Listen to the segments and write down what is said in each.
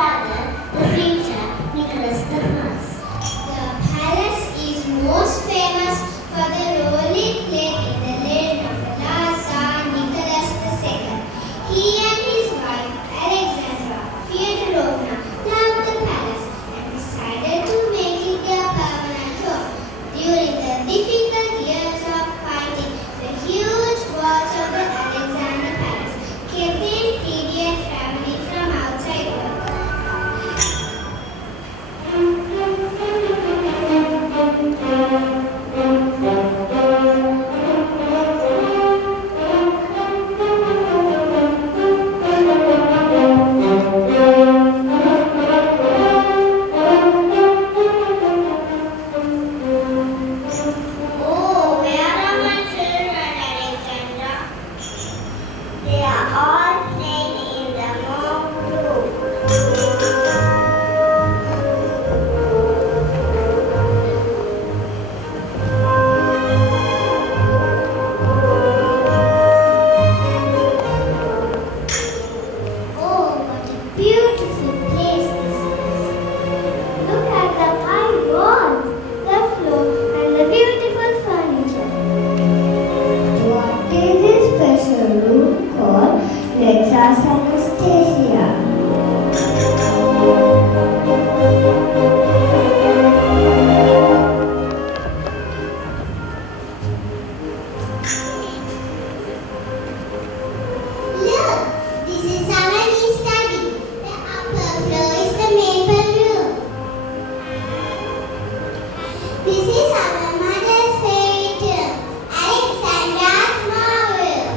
father, the future Nicholas the First. The palace is most famous for the role it played in the reign of the last Tsar Nicholas II. He and his wife Alexandra Feodorovna loved the palace and decided to make it their permanent home. During the difficult years of fighting, the huge walls of the Alexander Palace kept the immediate family from outside world. Oh, where are my children, Alexandra? They are all playing in the mom room. Oh, what a beautiful place this is. Look at the high walls, the floor, and the beautiful furniture. What is this special room called? Let's ask Anastasia. Look, this is Amani's study. The upper floor is the maple room. This is our mother's favorite room, Alexandra's marvel.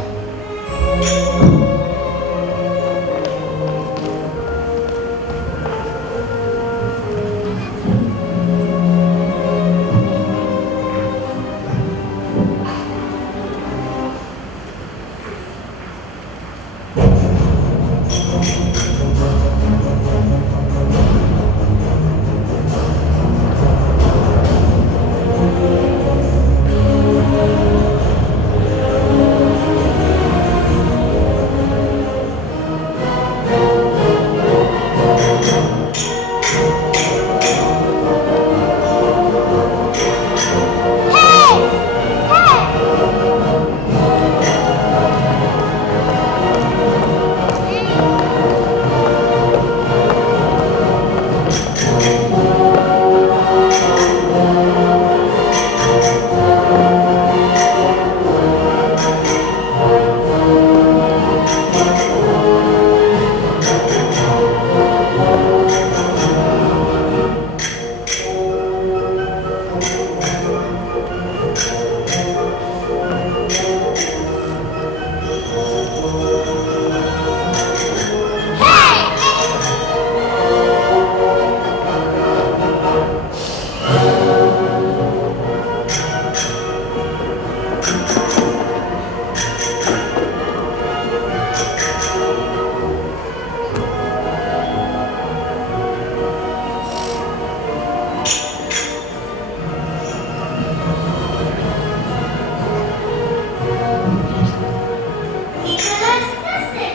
Nicholas II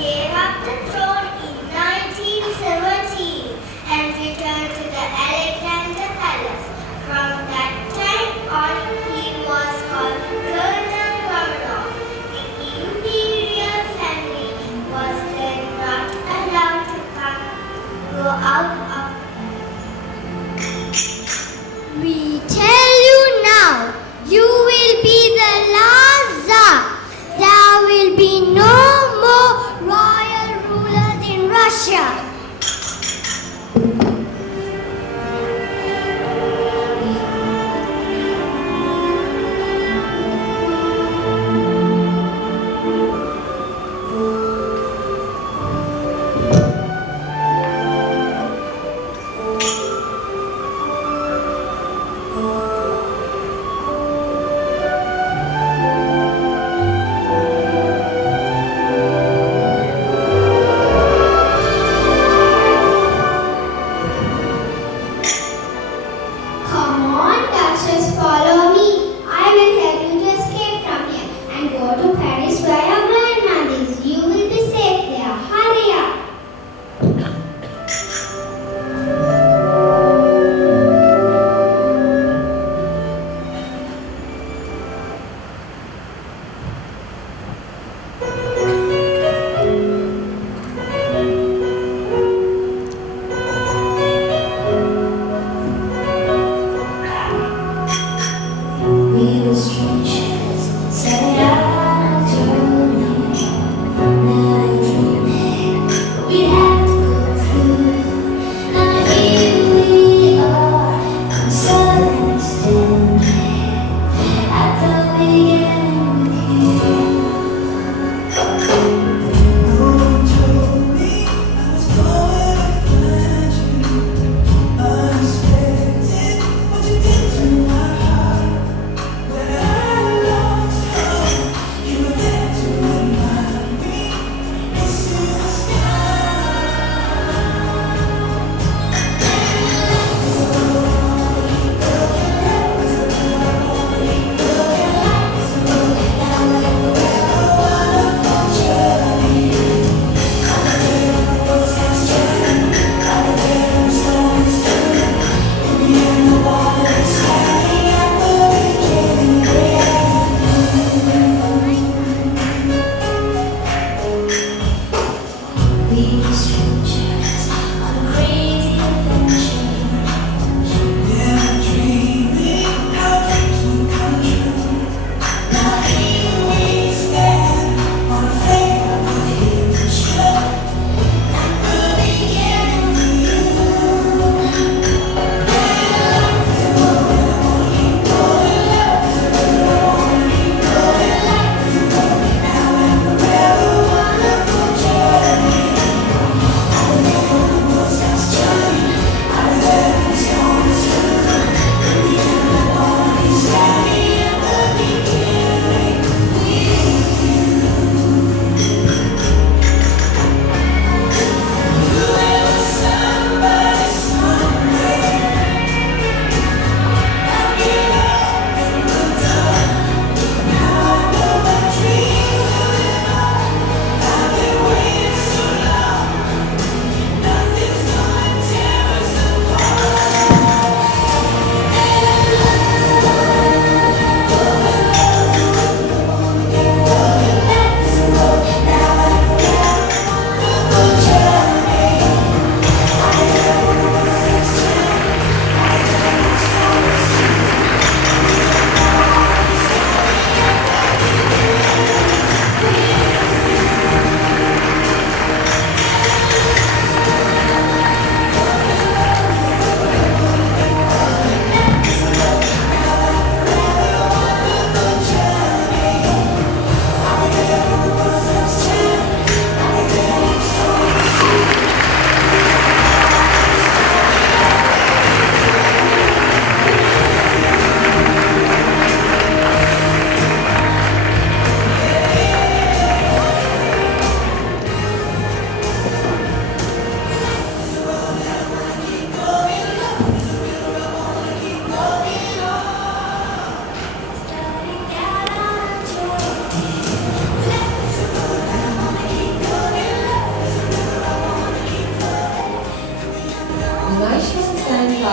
gave up the throne in 1917 and returned to the Alexander Palace. From that time on, he was called Colonel Romanov. The imperial family was then not allowed to go out of. We tell you now, you will be the last Tsar. There will be no more royal rulers in Russia.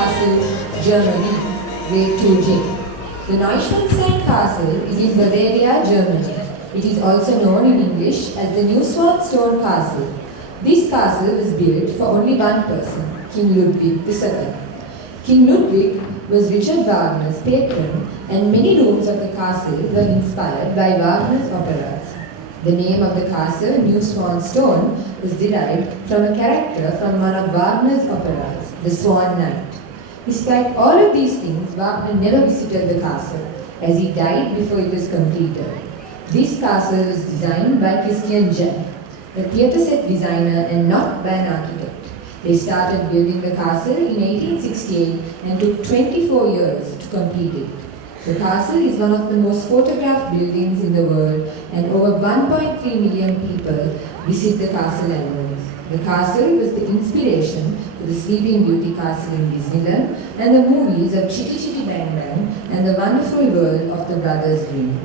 Castle, Germany, grade 2J. The Neuschwanstein Castle is in Bavaria, Germany. It is also known in English as the Neuschwanstein Castle. This castle was built for only one person, King Ludwig II. King Ludwig was Richard Wagner's patron, and many rooms of the castle were inspired by Wagner's operas. The name of the castle, Neuschwanstein, was derived from a character from one of Wagner's operas, The Swan Knight. Despite all of these things, Wagner never visited the castle, as he died before it was completed. This castle was designed by Christian Jack, a theatre set designer and not by an architect. They started building the castle in 1868 and took 24 years to complete it. The castle is one of the most photographed buildings in the world, and over 1.3 million people visit the castle annually. The castle was the inspiration for the Sleeping Beauty castle in Disneyland and the movies of Chitty Chitty Bang Bang and the Wonderful World of the Brothers Grimm.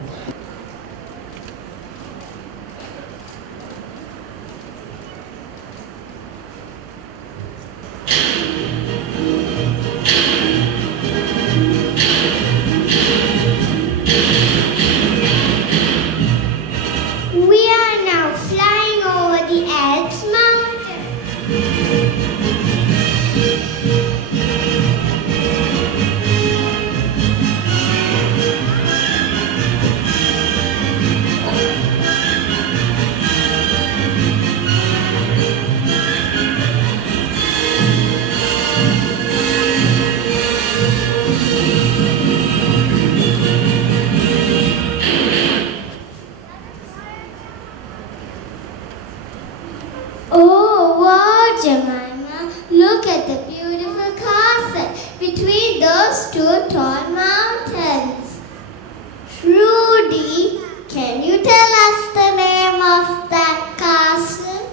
We are now flying over the Alps mountain. Oh, wow, Jemima. Look at the beautiful castle between those two tall mountains. Trudy, can you tell us the name of that castle?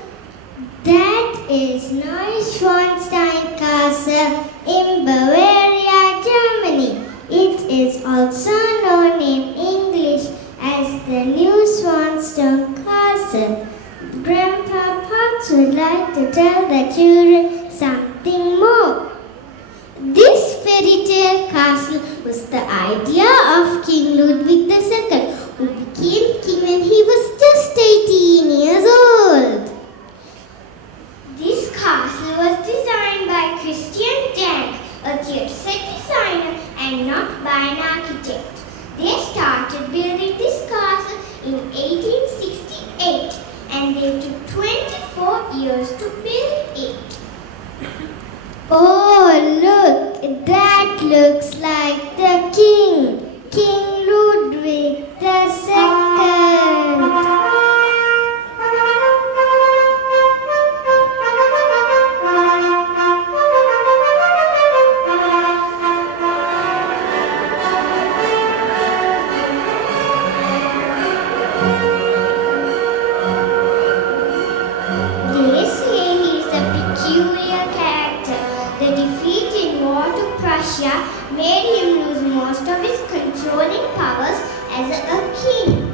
That is Neuschwanstein Castle in Bavaria, Germany. It is also known in English as the Neuschwanstein Castle. Grandpa Potts would like to tell the children something more. This fairy tale castle was the idea of King Ludwig II, who became king when he was just 18 years old. This castle was designed by Christian Jank, a theatre set designer, and not by an architect. They started building this castle in 1868. And they took 24 years to build it. Oh, look, that looks like the king, King Ludwig They say he is a peculiar character. The defeat in war to Prussia made him lose most of his controlling powers as a king.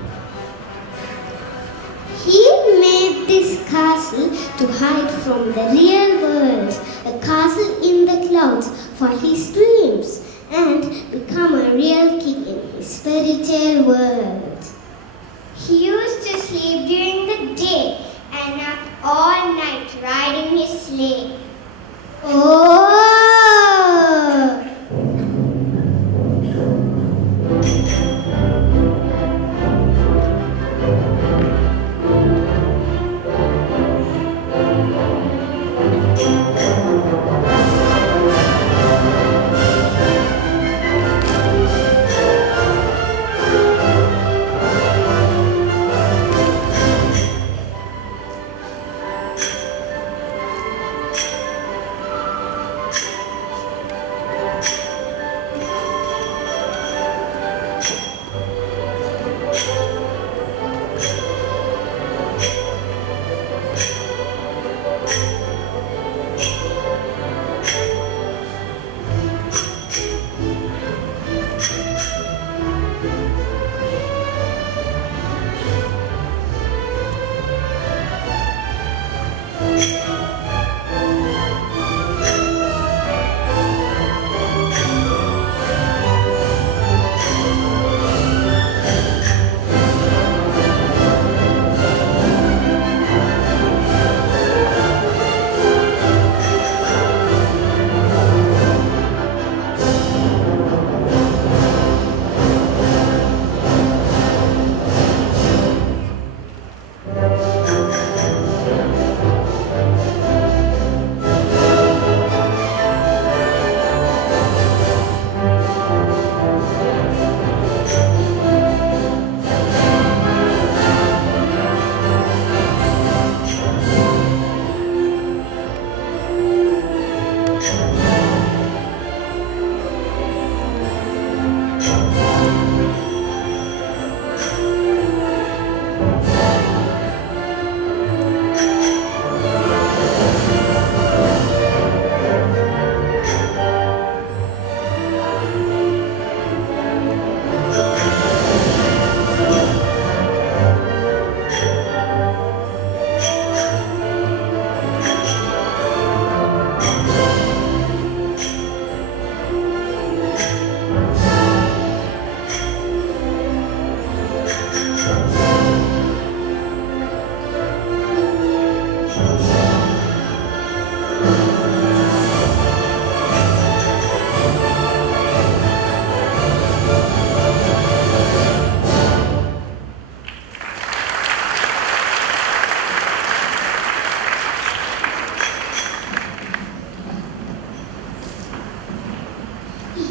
He made this castle to hide from the real world, a castle in the clouds for his dreams, and become a real king in his fairy tale world. He used to sleep during the day and up all night riding his sleigh. Oh!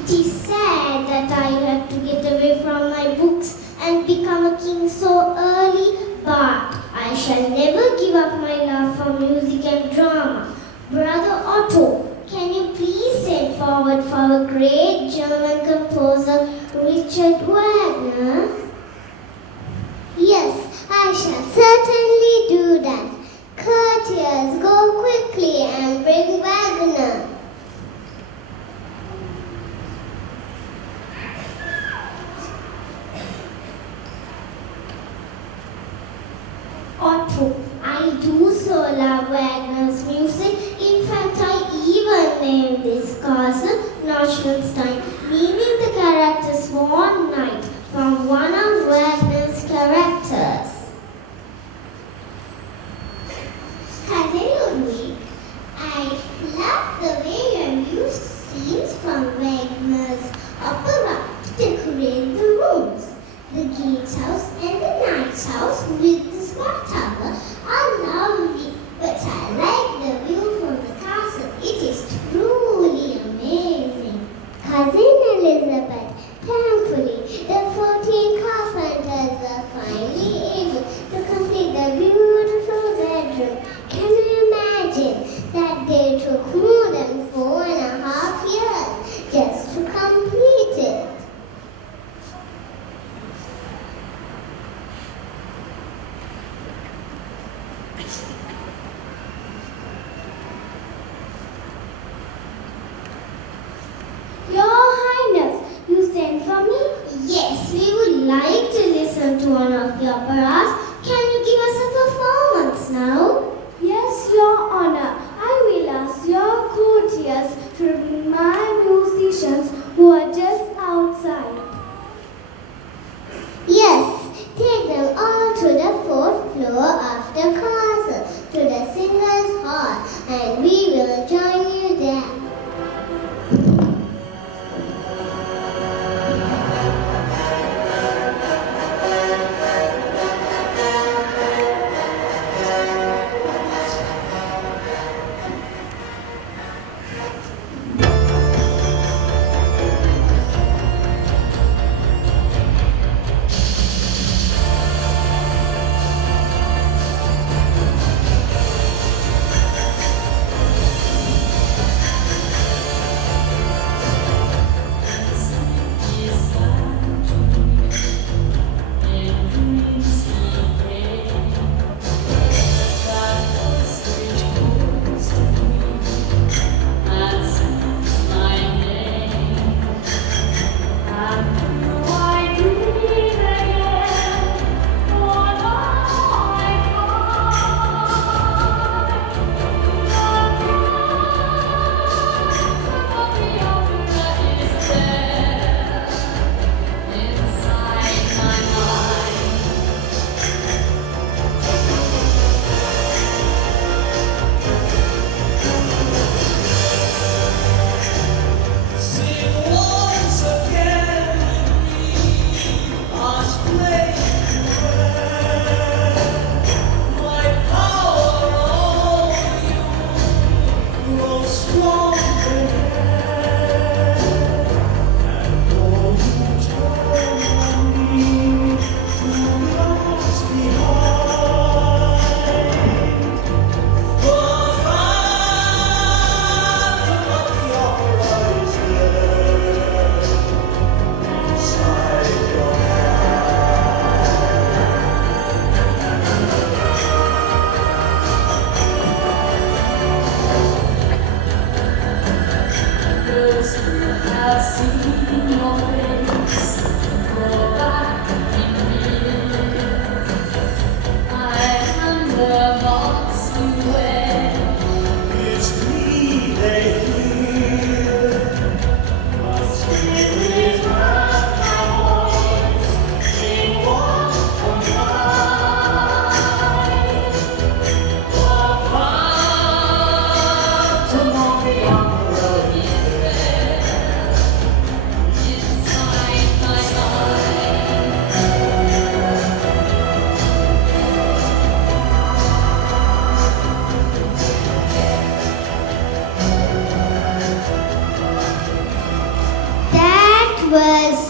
It is sad that I have to get away from my books and become a king so early, but I shall never give up my love for music and drama. Brother Otto, can you please send forward for a great German composer, Richard Wagner? Yes, I shall certainly do that. Courtiers, go quickly and bring Wagner. Otto, I do so love Wagner's music. In fact, I even named this castle Neuschwanstein, meaning the character Swan Knight from one of Wagner's characters. Cousin Ludwig, I love the way you used scenes from Wagner's opera to decorate the rooms. The gatehouse and the knight's house with the square tower are lovely, but I like the view from the castle. It is truly amazing. Cousin Elizabeth, thankfully, the 14 carpenters were finally able to complete the beautiful bedroom. Can you imagine that they took more than 4.5 years just to complete it? Your Highness, you sent for me? Yes, we would like to listen to one of your operas. Can you give us a performance now? Yes, Your Honor. I will ask your courtiers to bring my musicians who are just outside. Yes, take them all to the 4th floor of the castle, to the singers' hall, and we will join you there.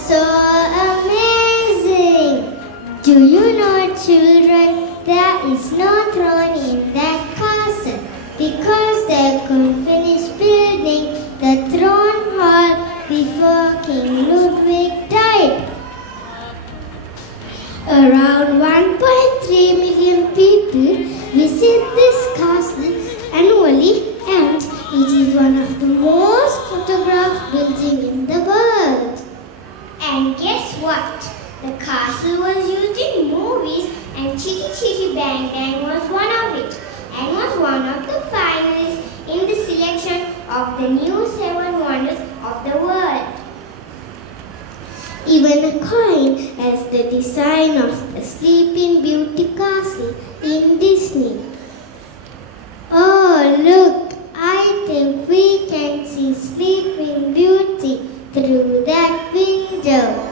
so amazing. Do you know, children, there is no throne in that castle because they couldn't finish building the throne hall before King Ludwig died. Around 1.3 million people visit this castle annually, and it is one of the most photographed buildings in the world. And guess what? The castle was used in movies, and Chitty Chitty Bang Bang was one of it, and was one of the finalists in the selection of the new 7 wonders of the world. Even a coin has the design of the Sleeping Beauty castle in Disney. Oh, look! I think we can see Sleeping Beauty through that window.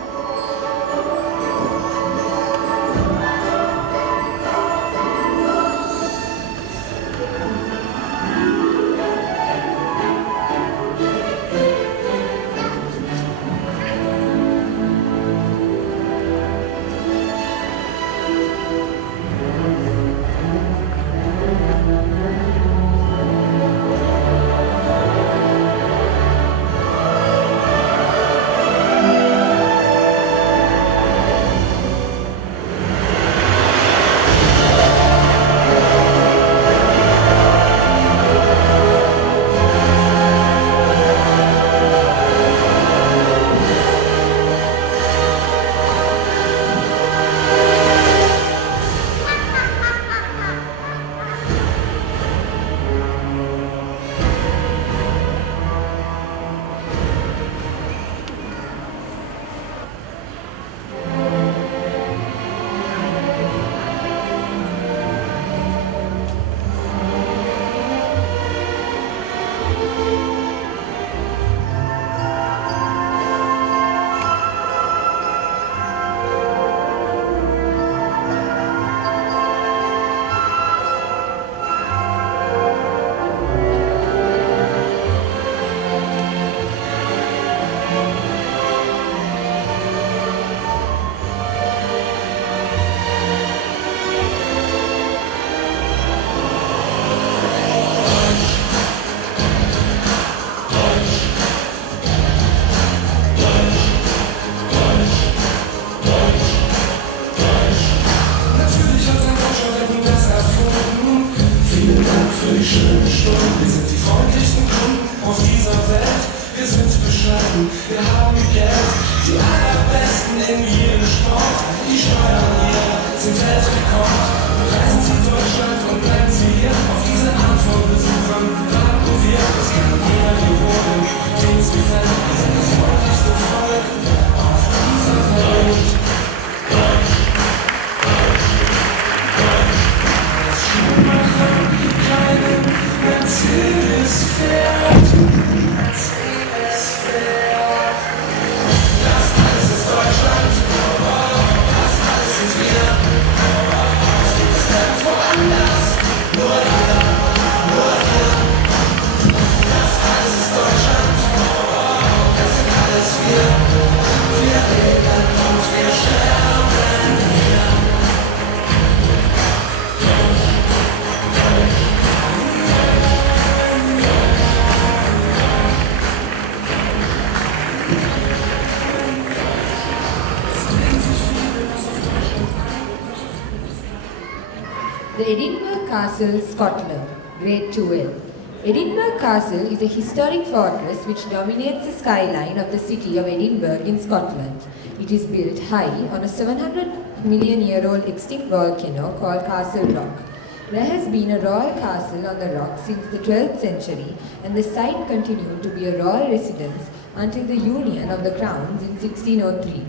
The Edinburgh Castle, Scotland, Grade 2L. Edinburgh Castle is a historic fortress which dominates the skyline of the city of Edinburgh in Scotland. It is built high on a 700 million year old extinct volcano called Castle Rock. There has been a royal castle on the rock since the 12th century, and the site continued to be a royal residence until the union of the crowns in 1603.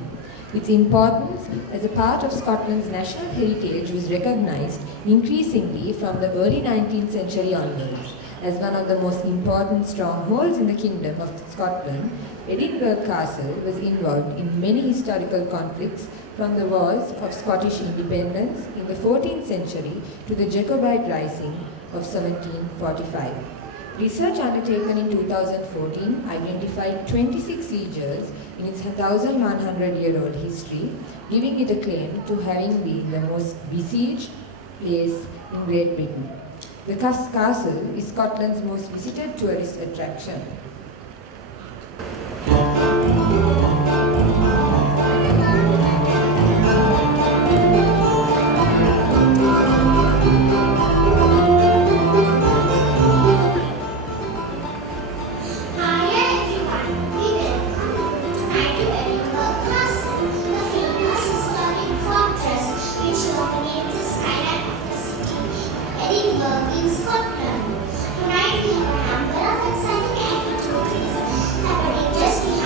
Its importance as a part of Scotland's national heritage was recognized increasingly from the early 19th century onwards. As one of the most important strongholds in the Kingdom of Scotland, Edinburgh Castle was involved in many historical conflicts, from the wars of Scottish independence in the 14th century to the Jacobite Rising of 1745. Research undertaken in 2014 identified 26 sieges in its 1,100-year-old history, giving it a claim to having been the most besieged place in Great Britain. The castle is Scotland's most visited tourist attraction. Hi everyone, we welcome you tonight to Edinburgh Castle, the famous historic fortress which dominates the skyline of the city, Edinburgh in Scotland. Tonight we have a number of exciting activities happening just behind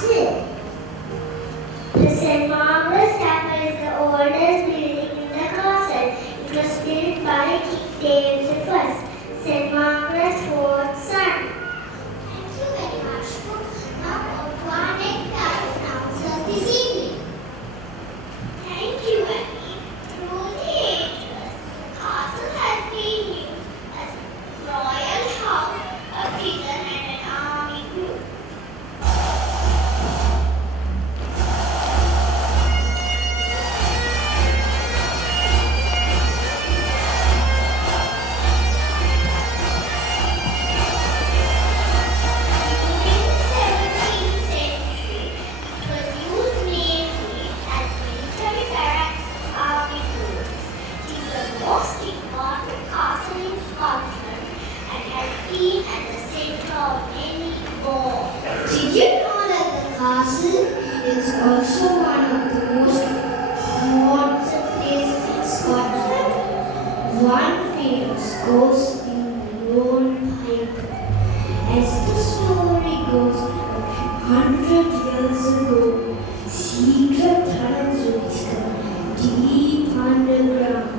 castle. The St. Margaret's Chapel is the oldest building in the castle. It was built by King James I, St. Margaret's fourth son. Thank you very much. Now, our next announcers this evening. Thank you, Annie. Through the ages, the castle has been used as a royal house, a prison, and an army group. Did you know that the castle is also one of the most haunted places in Scotland? One famous ghost in the Lone Piper. As the story goes, a few 100 years ago, secret tunnels were discovered deep underground,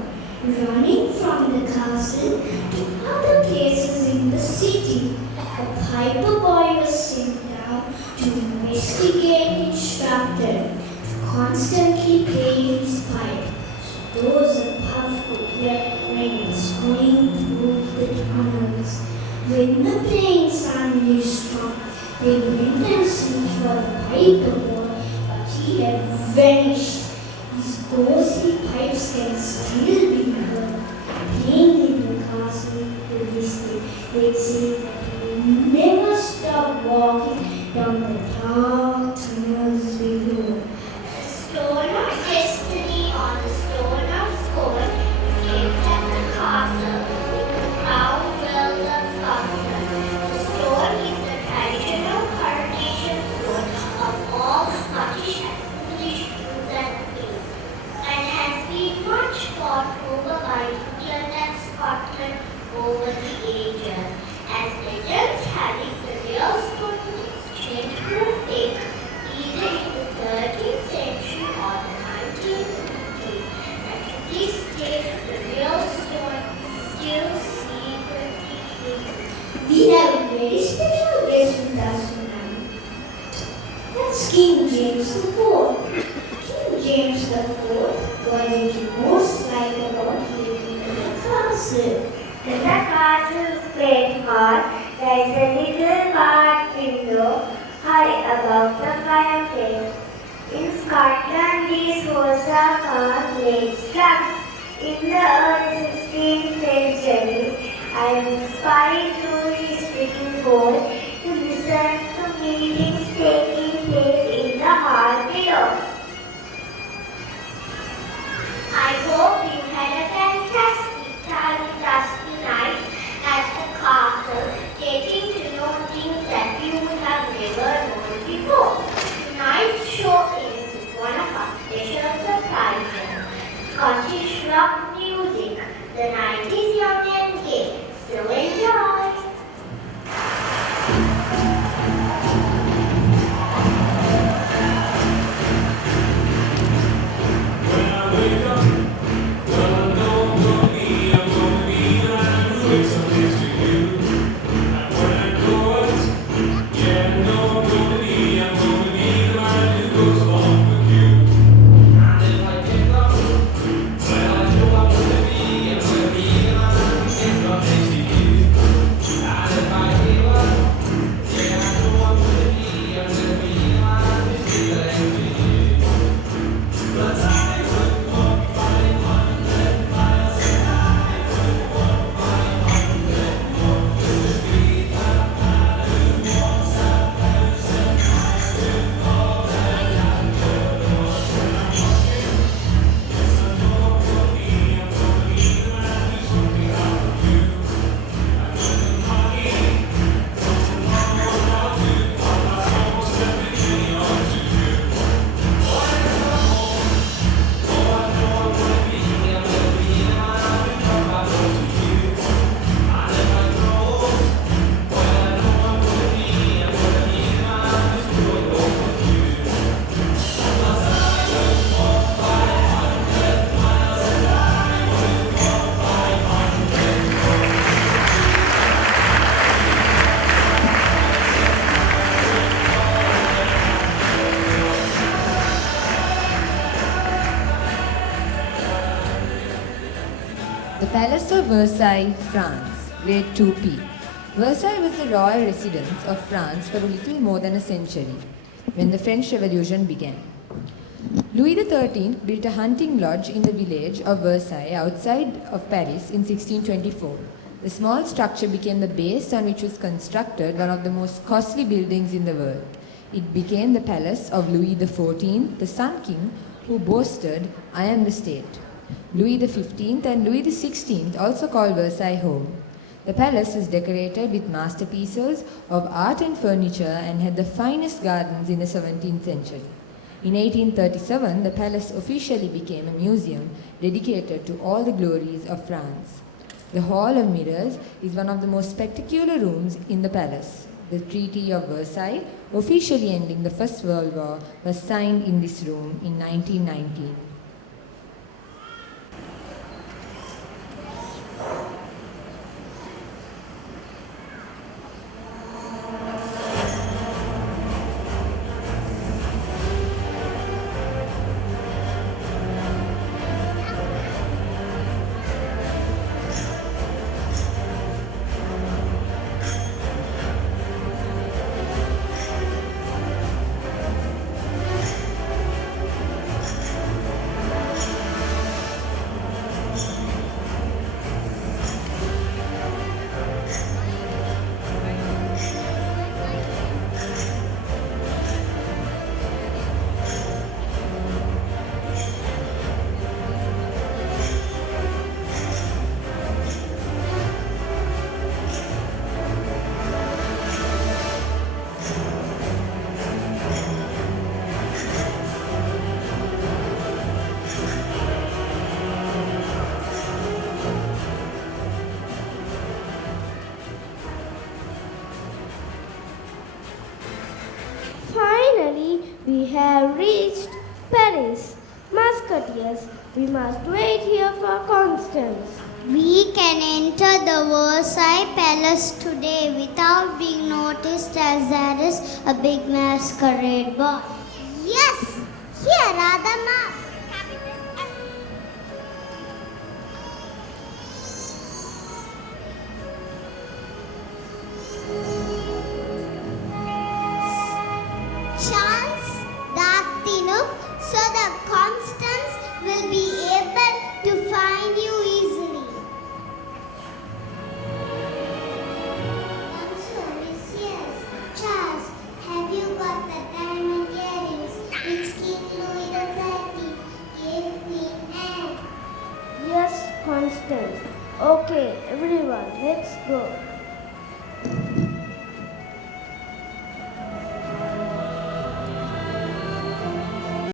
running from the castle to other places in the city. A piper boy was sent down to investigate, instructed to constantly play his pipe so those above could hear when he was going through the tunnels. When the playing suddenly stopped, they went and searched for the piper boy, but he had vanished. His ghostly pipes can still be heard playing in the castle to this day. They say that never stop walking down the dark tunnels below. The stone of destiny on the stone of scorn is kept at the castle with the crown jewels of Scotland. The stone is the traditional coronation stone of all Scottish and English kings and queens, and has been much fought over by England and Scotland over the ages. As legends have it, the real stone was exchanged for a fake either in the 13th century or the 1950s. And to this day, the real stone is still secretly hidden. We have a very special guest with us tonight. That's King James IV. King James IV was it most like about living in a castle. In the castle's great hall, there is a little barred window high above the fireplace. In Scotland, these walls are called glazed slabs. In the early 16th century, I was spying through his little hole to listen to meetings taking place in the hall below. I hope you had a fantastic time with us tonight at the castle, getting to know things that you would have never known before. Tonight's show ends with one of our special surprises, Scottish rock music. The night is young and gay, so enjoy! Palace of Versailles, France, Grade 2P. Versailles was the royal residence of France for a little more than a century, when the French Revolution began. Louis XIII built a hunting lodge in the village of Versailles outside of Paris in 1624. The small structure became the base on which was constructed one of the most costly buildings in the world. It became the palace of Louis XIV, the Sun King, who boasted, "I am the state." Louis XV and Louis XVI also called Versailles home. The palace was decorated with masterpieces of art and furniture and had the finest gardens in the 17th century. In 1837, the palace officially became a museum dedicated to all the glories of France. The Hall of Mirrors is one of the most spectacular rooms in the palace. The Treaty of Versailles, officially ending the First World War, was signed in this room in 1919. Finally, we have reached Paris. Musketeers, we must wait here for Constance. We can enter the Versailles Palace today without being noticed as there is a big masquerade ball. Yes, here are the maps.